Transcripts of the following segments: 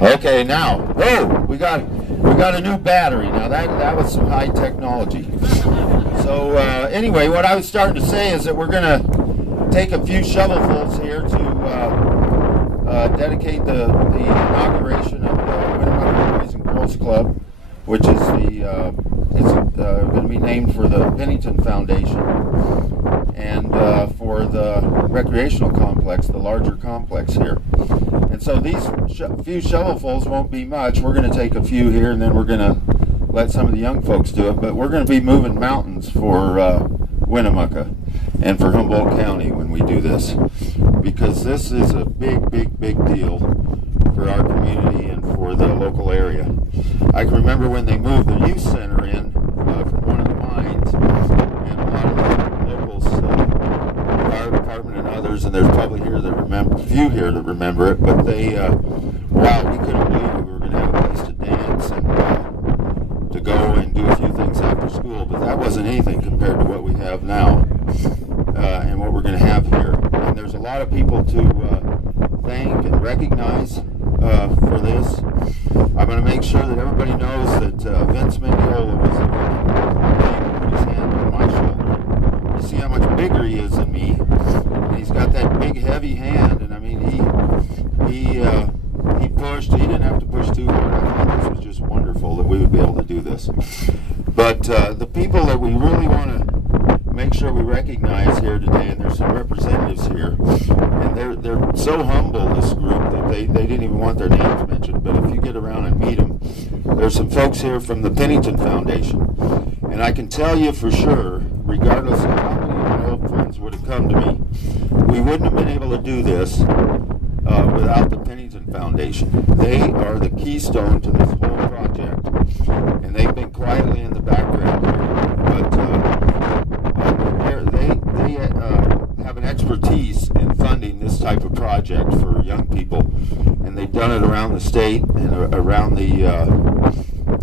Okay, now, whoa, we got a new battery. Now that was some high technology. So anyway, what I was starting to say is that we're going to take a few shovelfuls here to dedicate the inauguration of the Winnemucca Boys and Girls Club, which is it's going to be named for the Pennington Foundation and for the recreational complex, the larger complex here. And so these few shovelfuls won't be much. We're going to take a few here, and then we're going to let some of the young folks do it. But we're going to be moving mountains for Winnemucca and for Humboldt County when we do this, because this is a big deal for our community and for the local area. I can remember when they moved the youth center in from one of the mines, and a lot of the locals, fire department and others, and there's probably a few here that remember it, but they, wow, we couldn't believe we were going to have a place to dance and to go and do a few things after school, but that wasn't anything compared to what we have now and what we're going to have here. And there's a lot of people to thank and recognize for this. I'm going to make sure that everybody knows that Vince Mendiola was the one who put his hand on my shoulder. You see how much bigger he is than me, and he's got that big heavy hand, and I mean he pushed. He didn't have to push too hard. I thought this was just wonderful that we would be able to do this. But the people that we really want to make sure we recognize here today, and there's some representatives here, and they're so humble, this group, that they didn't even want their names mentioned. But if you get around and meet them, there's some folks here from the Pennington Foundation, and I can tell you for sure, regardless of how many of my old friends would have come to me, we wouldn't have been able to do this without the Pennington Foundation. They are the keystone to this whole project, and they've been quietly in the background here, but they have an expertise in funding this type of project for young people, and they've done it around the state and around the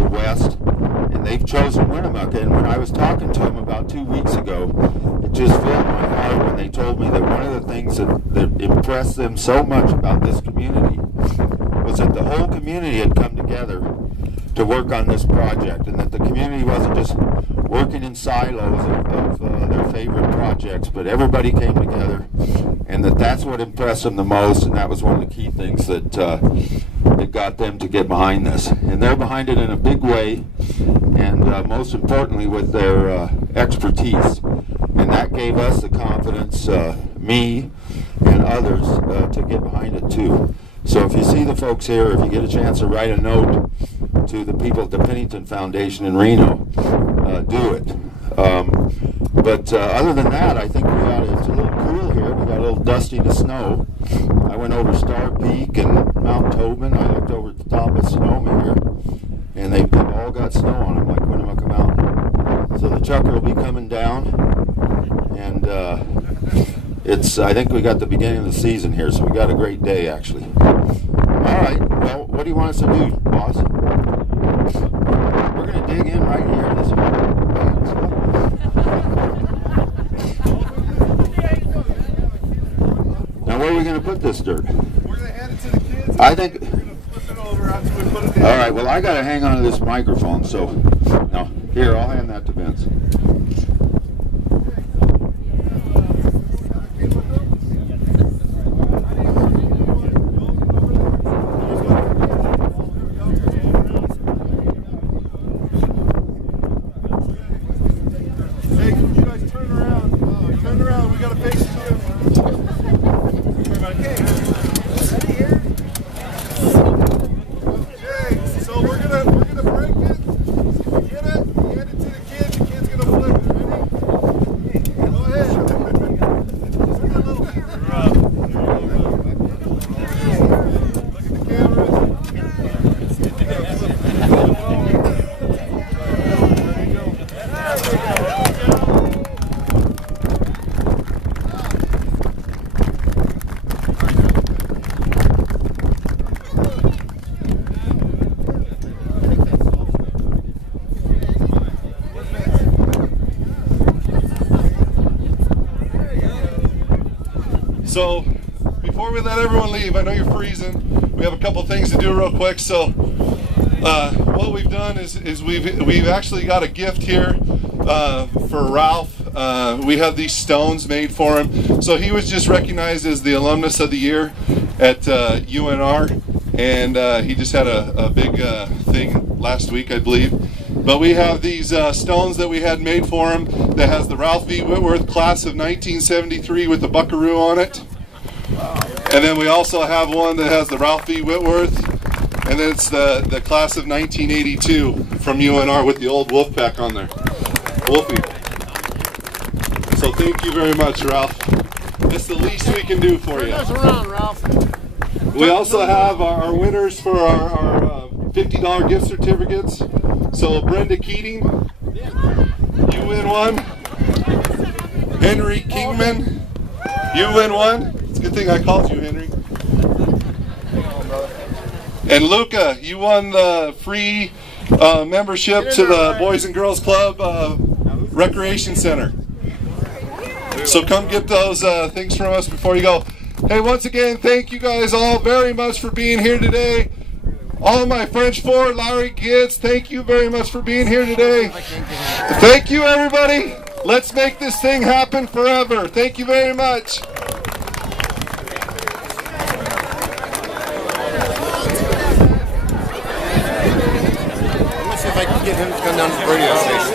West, and they've chosen Winnemucca. And when I was talking to them about 2 weeks ago, it just filled my heart when they told me that one of the things that impressed them so much about this community was that the whole community had come together to work on this project, and that the community wasn't just working in silos of their favorite projects, but everybody came together, and that's what impressed them the most, and that was one of the key things that got them to get behind this. And they're behind it in a big way, and most importantly with their expertise. And that gave us the confidence, me and others, to get behind it too. So if you see the folks here, if you get a chance to write a note to the people at the Pennington Foundation in Reno, do it. But other than that, I think it's a little cool here. We got a little dusty to snow. I went over Star Peak and Mount Tobin. I looked over at the top of Sonoma here, and they've all got snow on them, like Winnemucca Mountain. So the chucker will be coming down, and I think we got the beginning of the season here, so we got a great day, actually. All right, well, what do you want us to do, boss? We're going to dig in right here. Now, where are we going to put this dirt? We're going to hand it to the kids. I think. We're going to flip it over after we put it in. All right, well, I got to hang on to this microphone, so. No, here, I'll hand that to Vince. So, before we let everyone leave, I know you're freezing. we have a couple things to do real quick. So what we've done is we've actually got a gift here for Ralph. We have these stones made for him. So he was just recognized as the alumnus of the year at UNR, and he just had a big thing last week, I believe. But we have these stones that we had made for him that has the Ralph V. Whitworth class of 1973 with the buckaroo on it. And then we also have one that has the Ralph V. Whitworth, and then it's the class of 1982 from UNR with the old wolf pack on there. Wolfie. So thank you very much, Ralph. That's the least we can do for you. Turn us around, Ralph. We also have our winners for our $50 gift certificates. So Brenda Keating, you win one. Henry Kingman, you win one. It's a good thing I called you, Henry. And Luca, you won the free membership to the Boys and Girls Club Recreation Center. So come get those things from us before you go. Hey, once again, thank you guys all very much for being here today. All my French Fort, Larry Gids, thank you very much for being here today. Thank you, everybody. Let's make this thing happen forever. Thank you very much. Let's see if I can get him to come down to the radio station.